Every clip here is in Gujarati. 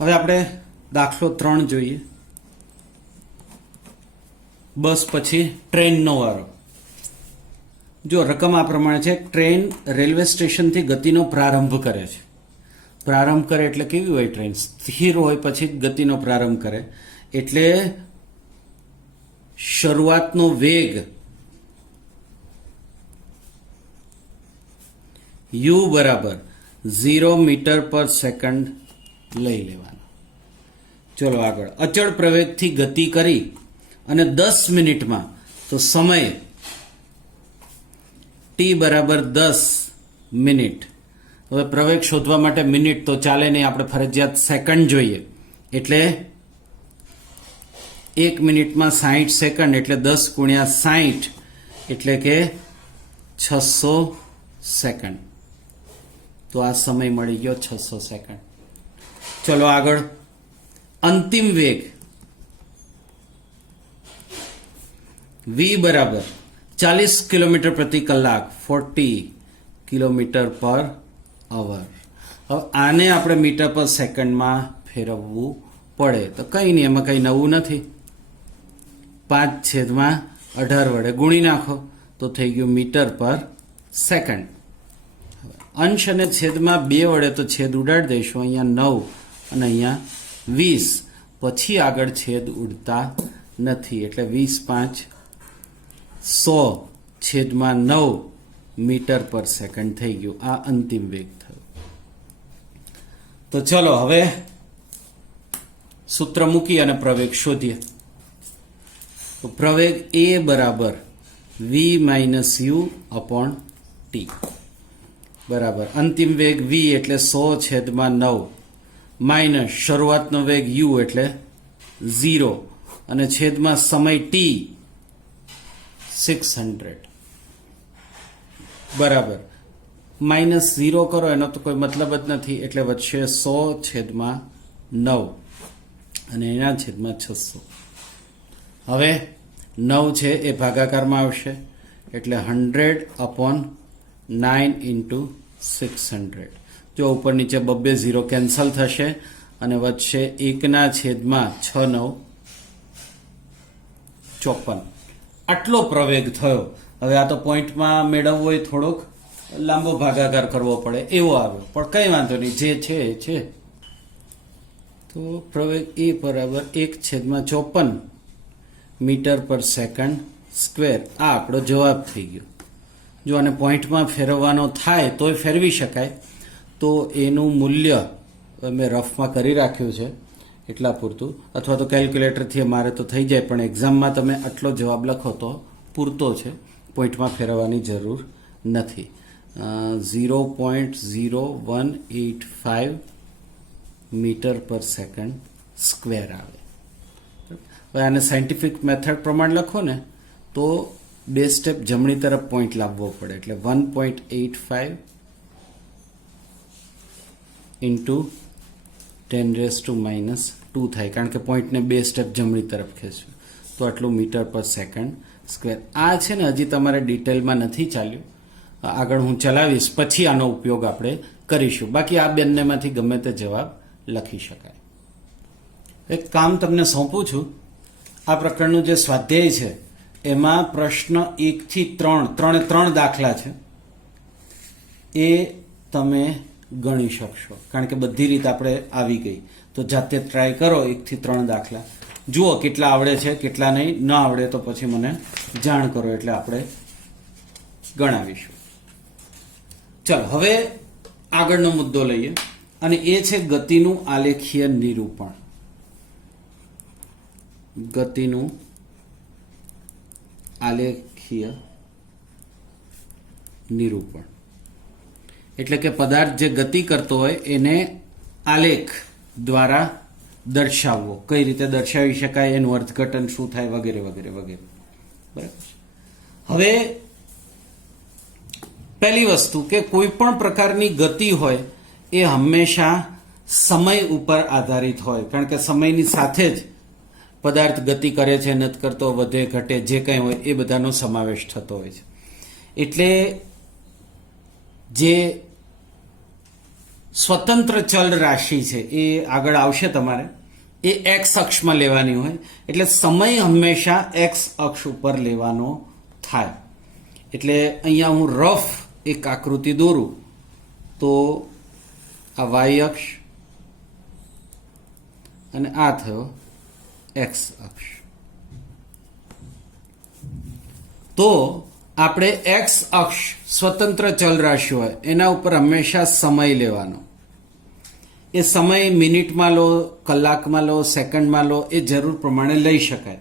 હવે આપણે દાખલો 3 જોઈએ. બસ પછી ટ્રેનનો વારો. જો રકમ આ પ્રમાણે છે. ટ્રેન રેલવે સ્ટેશનથી ગતિનો પ્રારંભ કરે છે. પ્રારંભ કરે એટલે કેવી હોય ટ્રેન? સ્થિર હોય પછી ગતિનો પ્રારંભ કરે. એટલે શરૂઆતનો વેગ u બરાબર 0 મીટર પર સેકન્ડ લઈ લેવાનો. ચલો આગળ. અચળ પ્રવેગથી ગતિ કરી અને 10 મિનિટમાં, તો સમય t બરાબર 10 મિનિટ. હવે પ્રવેગ શોધવા માટે મિનિટ તો ચાલે નહીં, આપણે ફરજિયાત સેકન્ડ જોઈએ. એટલે 1 મિનિટમાં 60 સેકન્ડ એટલે 10 ગુણ્યા 60 એટલે કે 600 સેકન્ડ. તો આ સમય મળી ગયો 600 સેકન્ડ. ચલો આગળ. અંતિમ વેગ v બરાબર 40 કિલોમીટર પ્રતિ કલાક 40 કિલોમીટર પર અવર. હવે આને આપણે મીટર પર સેકન્ડમાં ફેરવવું પડે તો કંઈ નહીં, એમાં કંઈ નવું નથી. 5/18 વડે ગુણી નાખો તો થઈ ગયું મીટર પર સેકન્ડ. અંશ અને છેદમાં 2 વડે તો છેદ ઉડાડી દઈશું. અહીંયા 9 અને અહીંયા 20. પછી આગળ છેદ ઉડતા નથી એટલે 20×5 100/9 મીટર પર સેકન્ડ થઈ ગયું. આ અંતિમ વેગ થયો. તો ચલો હવે સૂત્ર મૂકી અને પ્રવેગ શોધીએ. તો પ્રવેગ a બરાબર v - u અપોન t બરાબર અંતિમ વેગ v એટલે 100/9 માઇનસ શરૂઆતનો વેગ u એટલે 0 અને છેદમાં સમય t 600 બરાબર -0 કરો એનો તો કોઈ મતલબ જ નથી એટલે વધશે 100/9 અને એના છેદમાં 600. હવે 9 છે એ ભાગાકારમાં આવશે એટલે 100/9 × 600. જો ઉપર નીચે 2 0 કેન્સલ થશે અને વધશે 1/6/9 54. આટલો પ્રવેગ થયો. હવે આ તો પોઈન્ટમાં મેળવવો હોય થોડોક લાંબો ભાગાકાર કરવો પડે એવો આવ્યો, પણ કંઈ વાંધો નહીં, જે છે એ છે. તો પ્રવેગ એ બરાબર 1/54 મીટર પર સેકન્ડ સ્ક્વેર. આ આપણો જવાબ થઈ ગયો. જો આને પોઈન્ટમાં ફેરવવાનો થાય તોય ફેરવી શકાય. તો એનું મૂલ્ય મેં રફમાં કરી રાખ્યું છે એટલા પૂરતું, અથવા તો કેલ્ક્યુલેટરથી મારે તો થઈ જાય, પણ એક્ઝામમાં તમે આટલો જવાબ લખો તો પૂરતો છે, પોઈન્ટમાં ફેરવવાની જરૂર નથી. 0.0185 મીટર પર સેકન્ડ સ્ક્વેર આવે. હવે આને સાયન્ટિફિક મેથડ પ્રમાણે લખો ને તો 2 સ્ટેપ જમણી તરફ પોઈન્ટ લાવવો પડે એટલે 1.85 × 10⁻² થાય, કારણ કે પોઈન્ટને 2 સ્ટેપ જમણી તરફ ખેંચ્યું તો આટલું મીટર પર સેકન્ડ સ્ક્વેર. આ છે ને હજી તમારે ડિટેલમાં નથી ચાલ્યું, આગળ હું ચલાવીશ પછી આનો ઉપયોગ આપણે કરીશું. બાકી આ બંનેમાંથી ગમે તે જવાબ લખી શકાય. એક કામ તમને સોંપું છું. આ પ્રકારનું જે સ્વાધ્યાય છે એમાં પ્રશ્ન 1 થી 3 દાખલા છે એ તમે ગણી શકશો, કારણ કે બધી રીત આપણે આવી ગઈ. તો જાતે ટ્રાય કરો 1 થી 3 દાખલા, જુઓ કેટલા આવડે છે કેટલા નહીં. ન આવડે તો પછી મને જાણ કરો એટલે આપણે ગણાવીશું. ચાલો હવે આગળનો મુદ્દો લઈએ અને એ છે ગતિનું આલેખીય નિરૂપણ. ગતિનું આલેખીય નિરૂપણ એટલે કે પદાર્થ જે ગતિ કરતો હોય એને આલેખ દ્વારા દર્શાવવો. કઈ રીતે દર્શાવી શકાય, એનું અર્થઘટન શું થાય, વગેરે વગેરે વગેરે. બરાબર. હવે પહેલી વસ્તુ કે કોઈ પણ પ્રકારની ગતિ હોય એ હંમેશા સમય ઉપર આધારિત હોય, કારણ કે સમયની સાથે જ પદાર્થ ગતિ કરે છે, નથી કરતો, વધે ઘટે, જે કંઈ હોય એ બધાનો સમાવેશ થતો હોય છે. એટલે જે સ્વતંત્ર ચલ રાશિ છે એ આગળ આવશે તમારે, એ એક્સ અક્ષમાં લેવાની હોય, એટલે સમય હંમેશા એક્સ અક્ષ ઉપર લેવાનો થાય. એટલે અહીંયા હું રફ એક આકૃતિ દોરું તો આ વાય અક્ષ અને આ થયો એક્સ અક્ષ. તો આપણે એક્સ અક્ષ સ્વતંત્ર ચલ રાશિ હોય એના ઉપર હંમેશા સમય લેવાનો. એ સમય મિનિટમાં લો, કલાકમાં લો, સેકન્ડમાં લો, એ જરૂર પ્રમાણે લઈ શકાય,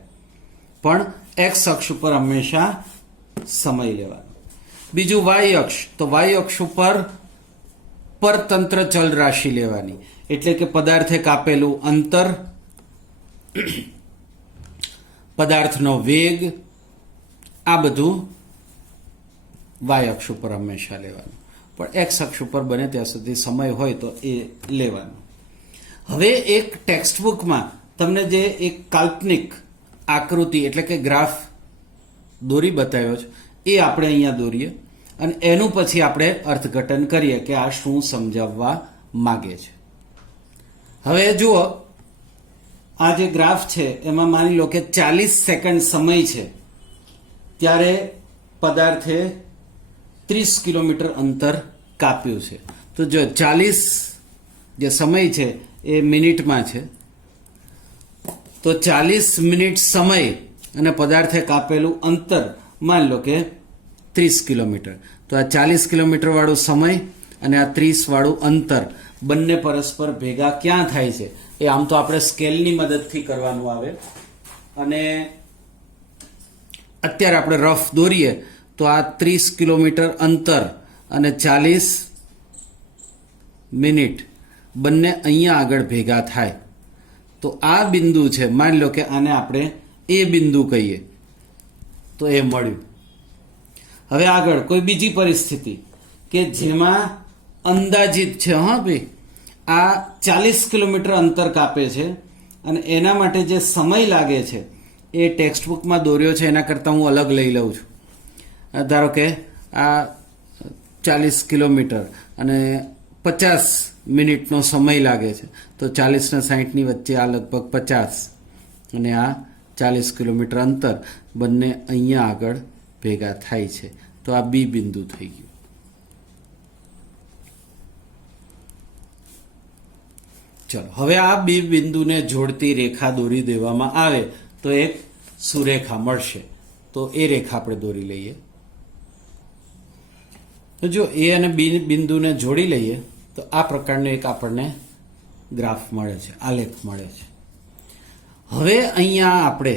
પણ એક્સ અક્ષ ઉપર હંમેશા સમય લેવાનો. બીજું વાય અક્ષ, તો વાય અક્ષ ઉપર પરતંત્ર ચલ રાશિ લેવાની, એટલે કે પદાર્થે કાપેલું અંતર, પદાર્થનો વેગ, આ બધું વાય અક્ષ ઉપર હંમેશા લેવાનું. પણ એક્સ અક્ષ ઉપર બને ત્યાં સુધી સમય હોય તો એ લેવાનું. હવે એક ટેક્સ્ટ બુકમાં તમને જે એક કાલ્પનિક આકૃતિ એટલે કે ગ્રાફ દોરી બતાવ્યો છે એ આપણે અહીંયા દોરીએ અને એનું પછી આપણે અર્થઘટન કરીએ કે આ શું સમજાવવા માગે છે. હવે જુઓ, આ જે ગ્રાફ છે એમાં માની લો કે 40 સેકન્ડ સમય છે, ત્યારે પદાર્થે 30 કિલોમીટર અંતર કાપ્યું છે. તો જો 40 જે સમય છે એ મિનિટમાં છે, તો 40 મિનિટ સમય અને પદાર્થે કાપેલું અંતર માની લો કે 30 કિલોમીટર. તો આ 40 કિલોમીટર વાળું સમય અને આ 30 વાળું અંતર બંને પરસ્પર ભેગા ક્યાં થાય છે એ આમ તો આપણે સ્કેલની મદદથી કરવાનું આવે, અને અત્યારે આપણે રફ દોરીએ તો આ 30 કિલોમીટર અંતર અને 40 મિનિટ બંને અહીંયા આગળ ભેગા થાય. તો આ બિંદુ છે, માની લો કે આને આપણે એ બિંદુ કહીએ, તો એ મળ્યું. હવે આગળ કોઈ બીજી પરિસ્થિતિ કે જેમાં અંદાજિત છે, હા ભાઈ આ 40 કિલોમીટર અંતર કાપે છે અને એના માટે જે સમય લાગે છે એ ટેક્સ્ટ બુકમાં દોર્યો છે એના કરતાં હું અલગ લઈ લઉં છું. ધારો કે આ 40 કિલોમીટર અને 50 મિનિટનો સમય લાગે છે, તો 40 ને 60ની વચ્ચે આ લગભગ 50 અને આ 40 કિલોમીટર અંતર બંને અહીંયા આગળ ભેગા થાય છે. તો આ બી બિંદુ થઈ ગયું. ચલો, હવે આ બી બિંદુને જોડતી રેખા દોરી દેવામાં આવે તો એક સુરેખા મળશે. તો એ રેખા આપણે દોરી લઈએ. તો જો એ અને બી બિંદુને જોડી લઈએ તો આ પ્રકારનો એક આપણને ગ્રાફ મળે છે, આલેખ મળે છે. હવે અહીંયા આપણે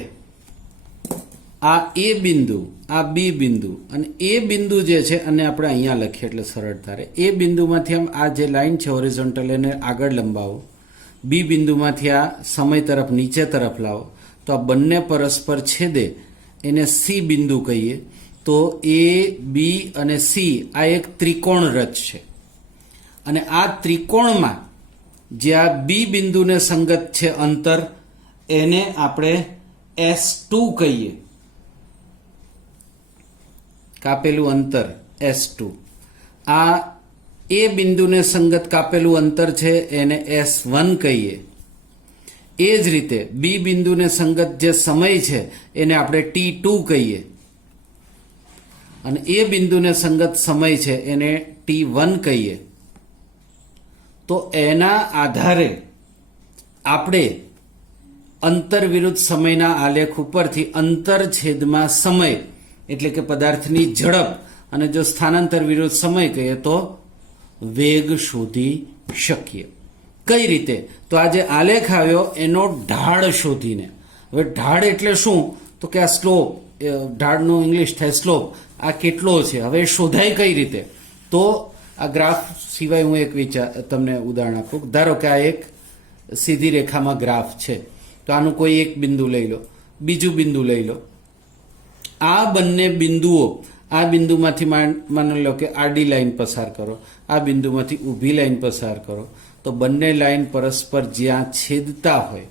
આ એ બિંદુ, આ બી બિંદુ અને એ બિંદુ જે છે અને આપણે અહીંયા લખીએ એટલે સરળતા રહે. એ બિંદુમાંથી આમ આ જે લાઈન છે હોરિઝોન્ટલ એને આગળ લંબાવો, બી બિંદુમાંથી આ સમય તરફ નીચે તરફ લાવો, તો આ બંને પરસ્પર છેદે એને સી બિંદુ કહીએ. તો એ બી અને સી આ એક ત્રિકોણ રચશે અને આ ત્રિકોણમાં જે આ બી બિંદુને સંગત છે અંતર, એને આપણે S2 કહીએ, કાપેલું અંતર S2. આ એ બિંદુને સંગત કાપેલું અંતર છે એને S1 કહીએ. એ જ રીતે બી બિંદુને સંગત જે સમય છે એને આપણે T2 કહીએ અને એ બિંદુને સંગત સમય છે એને T1 કહીએ. તો એના આધારે આપણે અંતર વિરુદ્ધ સમયના આલેખ ઉપરથી અંતર છેદમાં સમય એટલે કે પદાર્થની ઝડપ અને જો સ્થાનાંતર વિરુદ્ધ સમય કહીએ તો વેગ શોધી શકીએ. કઈ રીતે? તો આ જે આલેખ આવ્યો એનો ઢાળ શોધીને. હવે ઢાળ એટલે શું? તો કે આ સ્લોપ, ઢાળનું ઇંગ્લિશ થાય સ્લોપ, આ કેટલો છે. હવે શોધાય કઈ રીતે? તો આ ગ્રાફ સિવાય હું એક તમને ઉદાહરણ આપું. ધારો કે આ એક સીધી રેખામાં ગ્રાફ છે, તો આનું કોઈ એક બિંદુ લઈ લો, બીજું બિંદુ લઈ લો. આ બંને બિંદુઓ, આ બિંદુમાંથી માની લો કે આડી લાઈન પસાર કરો, આ બિંદુમાંથી ઊભી લાઈન પસાર કરો, તો બંને લાઈન પરસ્પર જ્યાં છેદતા હોય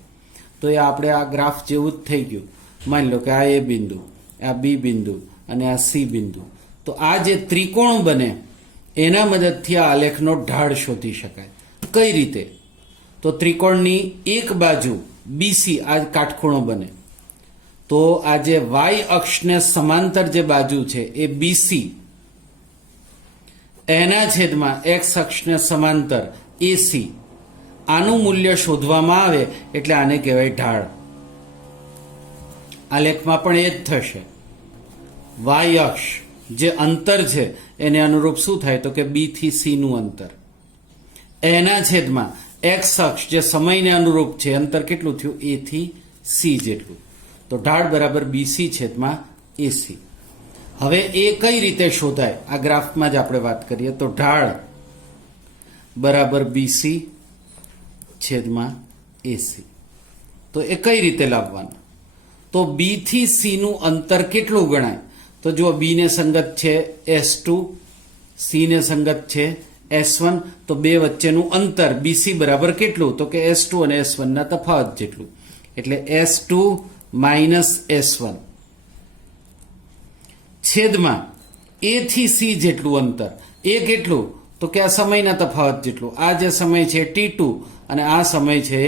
તો એ આપણે આ ગ્રાફ જેવું જ થઈ ગયું. માની લો કે આ એ બિંદુ, આ બી બિંદુ અને આ સી બિંદુ. તો આ જે ત્રિકોણ બને એના મદદથી આ આલેખનો ઢાળ શોધી શકાય. કઈ રીતે? તો ત્રિકોણની એક બાજુ બીસી આ કાટખૂણો બને, તો આ જે વાય અક્ષને સમાંતર જે બાજુ છે એ બીસી, એના છેદમાં એક્સ અક્ષને સમાંતર એસી, આનું મૂલ્ય શોધવામાં આવે એટલે આને કહેવાય ઢાળ. આ લેખમાં પણ એ જ થશે. વાય અક્ષ જે અંતર છે એને અનુરૂપ શું થાય? તો કે બી થી સી નું અંતર, એના છેદમાં એક્સ અક્ષ જે સમયને અનુરૂપ છે અંતર કેટલું થયું? એ થી સી જેટલું. તો ઢાળ બરાબર બીસી છેદમાં એસી. હવે એ કઈ રીતે શોધાય? આ ગ્રાફમાં જ આપણે વાત કરીએ તો ઢાળ બરાબર બીસી છેદમાં એસી. તો એ કઈ રીતે લાવવાનું? તો બી થી સી નું અંતર કેટલું ગણાય? તો જો બી ને સંગત છે S2, સી ને સંગત છે S1, તો બે વચ્ચેનું અંતર બીસી બરાબર કેટલું? તો કે S2 અને S1 ના તફાવત જેટલું, એટલે S2 માઇનસ S1 છેદમાં એ થી સી જેટલું અંતર. એ કેટલું? તો કે આ સમયના તફાવત જેટલું. આ જે સમય છે T2 અને આ સમય છે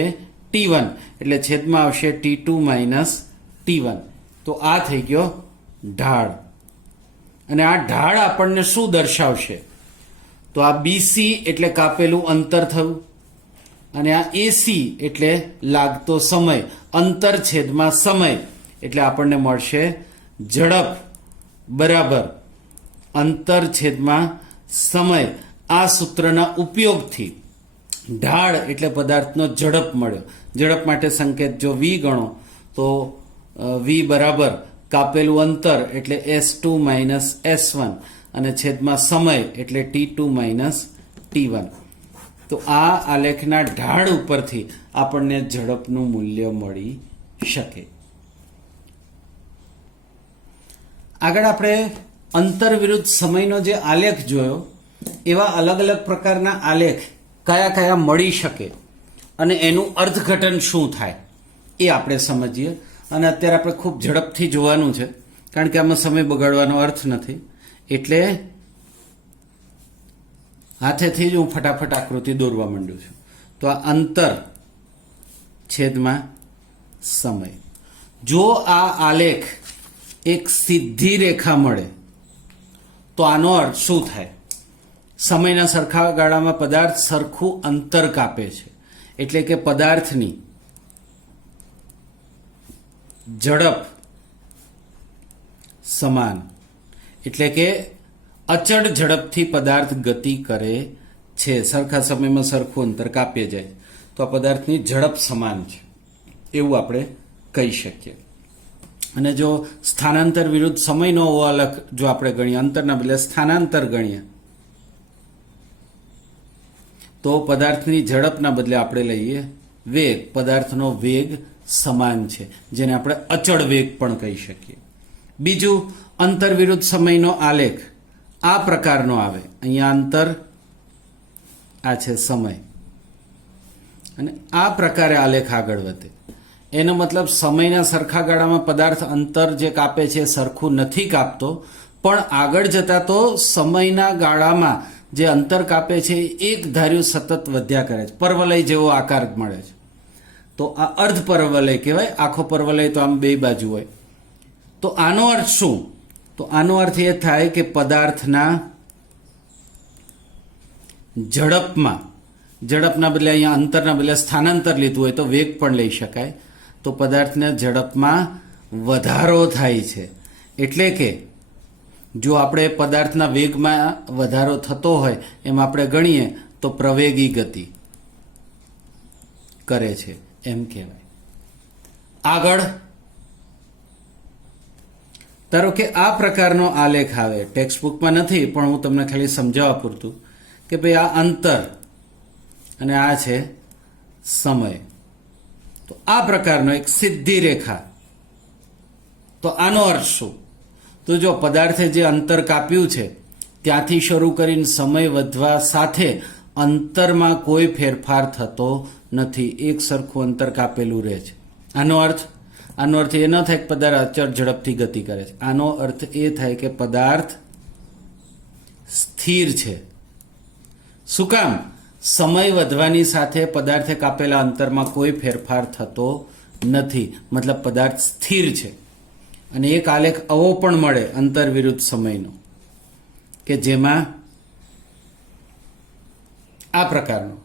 T1, એટલે છેદમાં આવશે T2 માઇનસ T1. તો આ થઈ ગયો ઢાળ. અને આ ઢાળ આપણને શું દર્શાવશે? તો આ બીસી એટલે કાપેલું અંતર થયું, અને આ એસી એટલે લાગતો સમય, અંતર છેદમાં સમય, એટલે આપણને મળશે ઝડપ બરાબર અંતર છેદમાં સમય. આ સૂત્રના ઉપયોગથી ઢાળ એટલે પદાર્થનો ઝડપ મળ્યો. ઝડપ માટે સંકેત જો v ગણો તો v બરાબર કાપેલું અંતર એટલે S2 માઇનસ S1 અને છેદમાં સમય એટલે T2 માઇનસ T1. તો આ આલેખના ઢાળ ઉપરથી આપણને ઝડપનું મૂલ્ય મળી શકે. આગળ આપણે અંતર વિરુદ્ધ સમયનો જે આલેખ જોયો, એવા અલગ અલગ પ્રકારના આલેખ કયા કયા મળી શકે અને એનું અર્થઘટન શું થાય એ આપણે સમજીએ. અને અત્યારે આપણે ખૂબ ઝડપથી જોવાનું છે, કારણ કે આમાં સમય બગાડવાનો અર્થ નથી. એટલે હાથેથી જ હું ફટાફટ આકૃતિ દોરવા માંડું છું. તો આ અંતર છેદમાં સમય. જો આ આલેખ એક સીધી રેખા મળે તો આનો અર્થ શું થાય? સમયના સરખા ગાળામાં પદાર્થ સરખું અંતર કાપે છે, એટલે કે પદાર્થની ઝડપ સમાન, એટલે કે અચળ ઝડપથી પદાર્થ ગતિ કરે છે. સરખા સમયમાં સરખું અંતર કાપે જાય તો આ પદાર્થની ઝડપ સમાન છે, એવું આપણે કહી શકીએ. અને જો સ્થાનાંતર વિરુદ્ધ સમયનો આલેખ જો આપણે ગણીએ, અંતરના બદલે સ્થાનાંતર ગણીએ, તો પદાર્થની ઝડપના બદલે આપણે લઈએ વેગ. પદાર્થનો વેગ સમાન છે, જેને આપણે અચળ વેગ પણ કહી શકીએ. બીજું, અંતર વિરુદ્ધ સમયનો આલેખ આ પ્રકારનો આવે. અહીંયા અંતર, આ છે સમય, અને આ પ્રકારે આલેખ આગળ વધે. એનો મતલબ સમયના સરખા ગાળામાં પદાર્થ અંતર જે કાપે છે સરખું નથી કાપતો, પણ આગળ જતા તો સમયના ગાળામાં જે અંતર કાપે છે એક ધાર્યું સતત વધ્યા કરે છે. પરવલય જેવો આકાર મળે છે. તો આ અર્ધ પરવલય કહેવાય. આખો પરવલય તો આમ બે બાજુ હોય. તો આનો અર્થ શું? તો આનો અર્થ એ થાય કે પદાર્થના ઝડપના બદલે અહીંયા અંતરના બદલે સ્થાનાંતર લીધું હોય તો વેગ પણ લઈ શકાય. તો પદાર્થના ઝડપમાં વધારો થાય છે. એટલે કે જો આપણે પદાર્થના વેગમાં વધારો થતો હોય એમ આપણે ગણીએ તો પ્રવેગી ગતિ કરે છે એમ કહેવાય. આગળ ધારો કે આ પ્રકારનો આલેખ આવે, ટેક્સ્ટબુકમાં નથી પણ હું તમને ખાલી સમજાવવા પૂરતું કે ભાઈ આ અંતર અને આ છે સમય. તો આ પ્રકારનો એક સીધી રેખા. તો આનો અર્થ શું? તો જો પદાર્થે જે અંતર કાપ્યું છે ત્યાંથી શરૂ કરીને સમય વધવા સાથે અંતરમાં કોઈ ફેરફાર થતો નથી, એક સરખું અંતર કાપેલું રહે છે. આનો અર્થ એ ન થાય કે પદાર્થ અચળ ઝડપથી ગતિ કરે છે. આનો અર્થ એ થાય કે પદાર્થ સ્થિર છે. શું કામ? સમય વધવાની સાથે પદાર્થે કાપેલા અંતરમાં કોઈ ફેરફાર થતો નથી, મતલબ પદાર્થ સ્થિર છે. અને એક આલેખ આવો પણ મળે અંતર વિરુદ્ધ સમયનો કે જેમાં આ પ્રકારનો.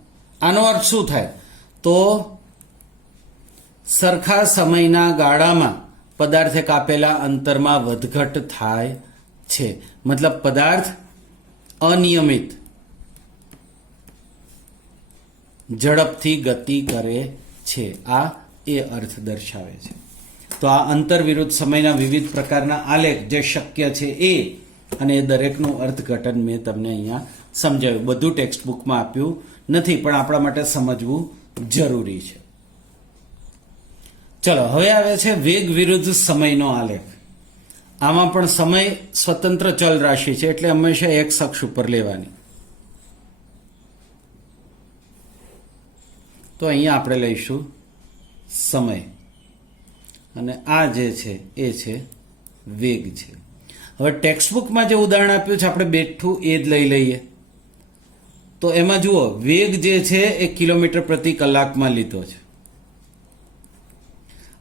આનો અર્થ શું થાય? તો સરખા સમયના ગાળામાં પદાર્થે કાપેલા અંતરમાં વધઘટ થાય છે, મતલબ પદાર્થ અનિયમિત ઝડપથી ગતિ કરે છે. આ એ અર્થ દર્શાવે છે. તો આ અંતર વિરુદ્ધ સમયના વિવિધ પ્રકારના આલેખ જે શક્ય છે એ અને એ દરેકનું અર્થઘટન મેં તમને અહીંયા સમજાવ્યું. બધું ટેક્સ્ટ બુકમાં આપ્યું નથી, પણ આપણા માટે સમજવું જરૂરી છે. ચલો, હવે આવે છે વેગ વિરુદ્ધ સમયનો આલેખ. આમાં પણ સમય સ્વતંત્ર ચલ રાશિ છે, એટલે હંમેશા એક્સ અક્ષ ઉપર લેવાની. તો અહીંયા આપણે લઈશું સમય અને આ જે છે એ છે વેગ છે. હવે ટેક્સ્ટ બુકમાં જે ઉદાહરણ આપ્યું છે આપણે બેઠું એ જ લઈ લઈએ. તો એમાં જુઓ, વેગ જે છે એ કિલોમીટર પ્રતિ કલાકમાં લીધો છે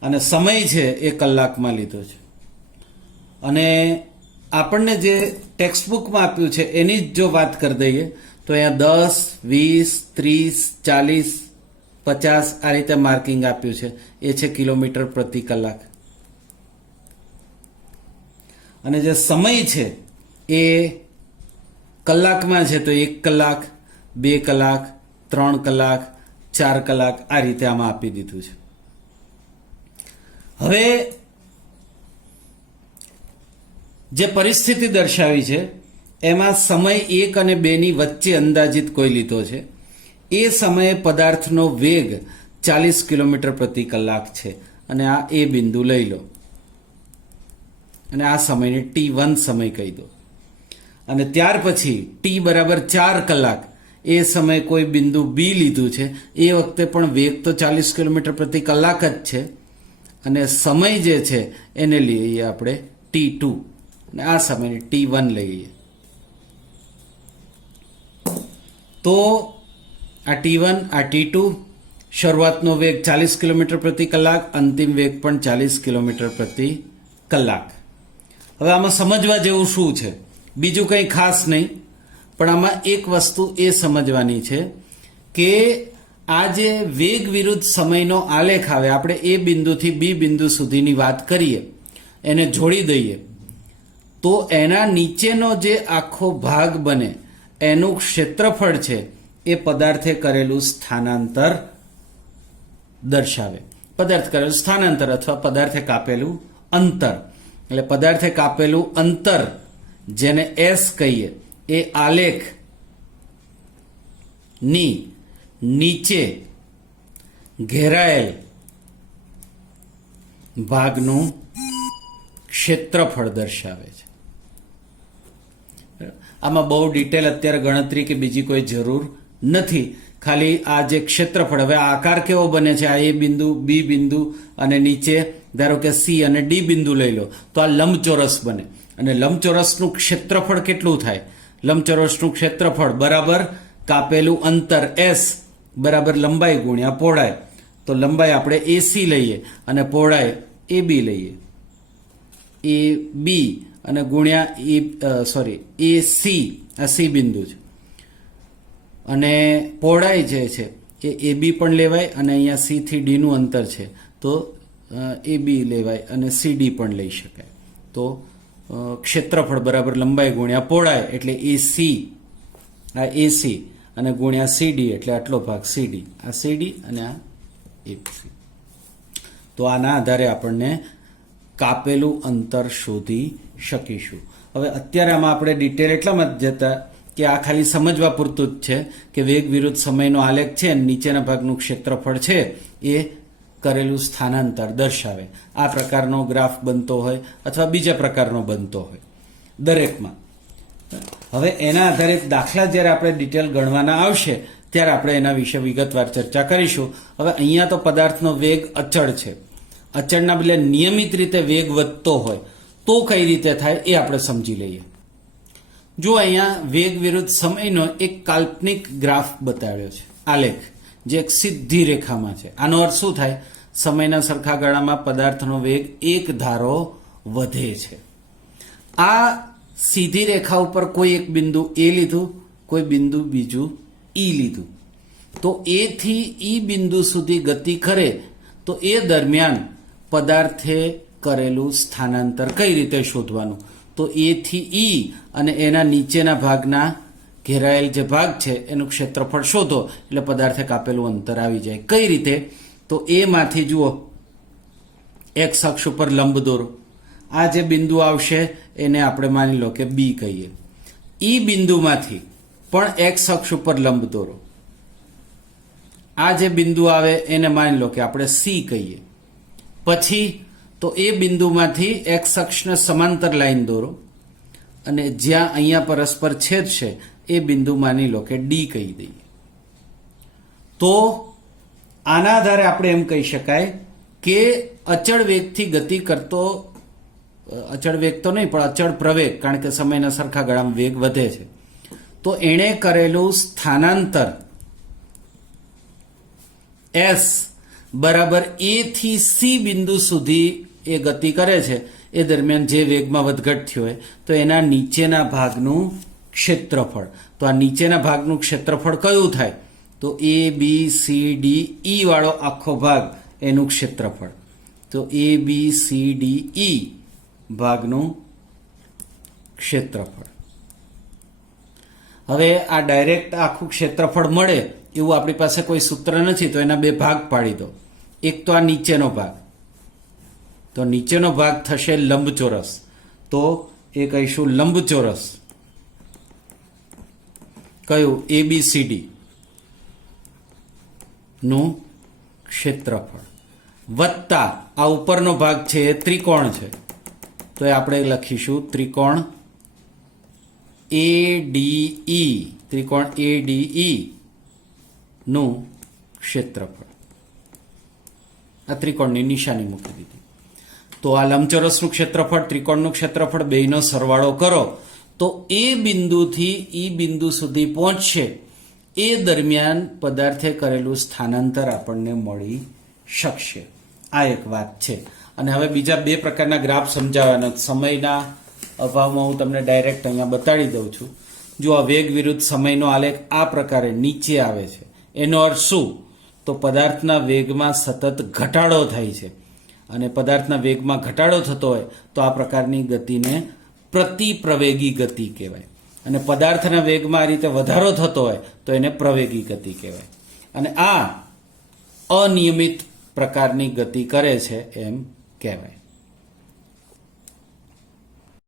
અને સમય છે એ કલાકમાં લીધો છે. અને આપણને જે ટેક્સ્ટ બુકમાં આપ્યું છે એની જ જો વાત કરી દઈએ તો અહીંયા 10, 20, 30, 40, 50 આ રીતે માર્કિંગ આપ્યું છે. એ છે કિલોમીટર પ્રતિ કલાક. અને જે સમય છે એ કલાકમાં છે તો 1 કલાક, 2 કલાક, 3 કલાક, 4 કલાક આ રીતે આમાં આપી દીધું છે. હવે જે પરિસ્થિતિ દર્શાવી છે એમાં સમય 1 અને 2 ની વચ્ચે અંદાજિત કોઈ લીધો છે. એ સમયે પદાર્થનો વેગ 40 કિલોમીટર પ્રતિ કલાક છે અને આ એ બિંદુ લઈ લો અને આ સમયને T1 સમય કહી દો. અને ત્યાર પછી T બરાબર 4 કલાક એ સમયે કોઈ બિંદુ બી લીધું છે. એ વખતે પણ વેગ તો 40 કિલોમીટર પ્રતિ કલાક જ છે અને સમય જે છે એને લઈએ આપણે T2 અને આ સમયને T1 લઈએ. તો આ T1 આ T2, શરૂઆતનો વેગ 40 કિલોમીટર પ્રતિ કલાક, અંતિમ વેગ પણ 40 કિલોમીટર પ્રતિ કલાક. હવે આમાં સમજવા જેવું શું છે? બીજું કંઈ ખાસ નહીં, પણ આમાં એક વસ્તુ એ સમજવાની છે કે આ જે વેગ વિરુદ્ધ સમયનો આલેખ આવે, આપણે એ બિંદુથી બી બિંદુ સુધીની વાત કરીએ, એને જોડી દઈએ તો એના નીચેનો જે આખો ભાગ બને એનું ક્ષેત્રફળ છે એ પદાર્થે કરેલું સ્થાનાંતર દર્શાવે. પદાર્થ કરેલું સ્થાનાંતર અથવા પદાર્થે કાપેલું અંતર. એટલે પદાર્થે કાપેલું અંતર જેને S કહીએ એ આલેખ ની નીચે ઘેરાયેલ ભાગનું ક્ષેત્રફળ દર્શાવે છે. આમાં બહુ ડિટેલ અત્યારે ગણતરી કે બીજી કોઈ જરૂર નથી. ખાલી આ જે ક્ષેત્રફળ, હવે આ આકાર કેવો બને છે, આ એ બિંદુ, બી બિંદુ અને નીચે ધારો કે સી અને ડી બિંદુ લઈ લો તો આ લંબચોરસ બને. અને લંબચોરસનું ક્ષેત્રફળ કેટલું થાય? લંબચોરસનું ક્ષેત્રફળ બરાબર કાપેલું અંતર S બરાબર લંબાઈ ગુણ્યા પહોળાઈ. તો લંબાઈ આપણે AC લઈએ અને પહોળાઈ AB લઈએ. AB અને ગુણ્યા AC, આ C બિંદુ છે અને પહોળાઈ જે છે એ AB પણ લેવાય અને અહીંયા C થી D નું અંતર છે તો AB લેવાય અને CD પણ લઈ શકાય. તો ક્ષેત્રફળ બરાબર લંબાઈ ગુણ્યા પહોળાઈ એટલે AC, આ AC અને ગુણ્યા CD એટલે આટલો ભાગ CD, આ CD અને આ AC. તો આના આધારે આપણને કાપેલું અંતર શોધી શકીશું. હવે અત્યારે આમાં આપણે ડિટેલ એટલામાં જ જતા કે આ ખાલી સમજવા પૂરતું જ છે કે વેગ વિરુદ્ધ સમયનો આલેખ છે, નીચેના ભાગનું ક્ષેત્રફળ છે એ કરેલું સ્થાનાંતર દર્શાવે. આ પ્રકારનો ગ્રાફ બનતો હોય અથવા બીજા પ્રકારનો બનતો હોય દરેકમાં. હવે એના આધારે દાખલા જ્યારે આપણે ડિટેલ ગણવાના આવશે ત્યારે આપણે એના વિશે વિગતવાર ચર્ચા કરીશું. હવે અહીંયા તો પદાર્થનો વેગ અચળ છે. અચળના બદલે નિયમિત રીતે વેગ વધતો હોય તો કઈ રીતે થાય એ આપણે સમજી લઈએ. જો અહીંયા વેગ વિરુદ્ધ સમયનો એક કાલ્પનિક ગ્રાફ બતાવ્યો છે, આલેખ, જે એક સીધી રેખામાં છે. આનો અર્થ શું થાય? સમયના સરખા ગાળામાં પદાર્થનો વેગ એક ધારો વધે છે. આ સીધી રેખા ઉપર કોઈ એક બિંદુ એ લીધું, કોઈ બિંદુ બીજું ઈ લીધું. તો એ થી ઈ બિંદુ સુધી ગતિ કરે તો એ દરમિયાન પદાર્થે કરેલું સ્થાનાંતર કઈ રીતે શોધવાનું? તો એ થી ઈ અને એના નીચેના ભાગના ઘેરાયેલ જે ભાગ છે એનું ક્ષેત્રફળ શોધો એટલે પદાર્થે કાપેલું અંતર આવી જાય. કઈ રીતે? તો એમાંથી જુઓ, એક્સ અક્ષ ઉપર લંબ દોરો. આ જે બિંદુ આવશે એને આપણે માની લો કે બી કહીએ. ઈ બિંદુમાંથી પણ એક્સ અક્ષ ઉપર લંબ દોરો. આ જે બિંદુ આવે એને માની લો કે આપણે સી કહીએ. પછી તો એ બિંદુમાંથી એક્સ અક્ષને સમાંતર લાઈન દોરો અને જ્યાં અહીંયા પરસ્પર છેદ છે એ બિંદુ માની લો કે ડી કહી દઈએ. તો આના આધારે આપણે એમ કહી શકાય કે અચળ વેગથી ગતિ કરતો, અચળ વેગ તો નહીં પણ અચળ પ્રવેગ, કારણ કે સમયના સરખા ગાળામાં વેગ વધે છે, તો એણે કરેલું સ્થાનાંતર એસ બરાબર એ થી સી બિંદુ સુધી એ ગતિ કરે છે એ દરમિયાન જે વેગમાં વધઘટ થયો હોય તો એના નીચેના ભાગનું ક્ષેત્રફળ. તો આ નીચેના ભાગનું ક્ષેત્રફળ કયું થાય? તો એ બી સી ડી ઈ વાળો આખો ભાગ એનું ક્ષેત્રફળ. તો એ બી સી ડી ઈ ભાગનું ક્ષેત્રફળ. હવે આ ડાયરેક્ટ આખું ક્ષેત્રફળ મળે એવું આપણી પાસે કોઈ સૂત્ર નથી, તો એના બે ભાગ પાડી દો. એક તો આ નીચેનો ભાગ, તો નીચેનો ભાગ થશે લંબચોરસ, તો એ કહીશું લંબચોરસ કયું? એબીસીડી નું ક્ષેત્રફળ વત્તા આ ઉપરનો ભાગ છે એ ત્રિકોણ છે, તો એ આપણે લખીશું ત્રિકોણ એડીઈ, ત્રિકોણ એડીઈ નું ક્ષેત્રફળ. આ ત્રિકોણની નિશાની મૂકી દીધી. તો આ લંબચોરસનું ક્ષેત્રફળ, ત્રિકોણનું ક્ષેત્રફળ બેયનો સરવાળો કરો તો એ બિંદુથી ઈ બિંદુ સુધી પહોંચશે એ દરમિયાન પદાર્થે કરેલું સ્થાનાંતર આપણને મળી શકશે. આ એક વાત છે. અને હવે બીજા બે પ્રકારના ગ્રાફ સમજાવવાના, સમયના અભાવમાં હું તમને ડાયરેક્ટ અહીંયા બતાડી દઉં છું. જો આ વેગ વિરુદ્ધ સમયનો આલેખ આ પ્રકારે નીચે આવે છે, એનો અર્થ શું? તો પદાર્થના વેગમાં સતત ઘટાડો થાય છે, અને પદાર્થના વેગમાં ઘટાડો થતો હોય તો આ પ્રકારની ગતિને પ્રતિપ્રવેગી ગતિ કહેવાય. અને પદાર્થના વેગમાં આ રીતે વધારો થતો હોય તો એને પ્રવેગી ગતિ કહેવાય. અને આ અનિયમિત પ્રકારની ગતિ કરે છે એમ કહેવાય.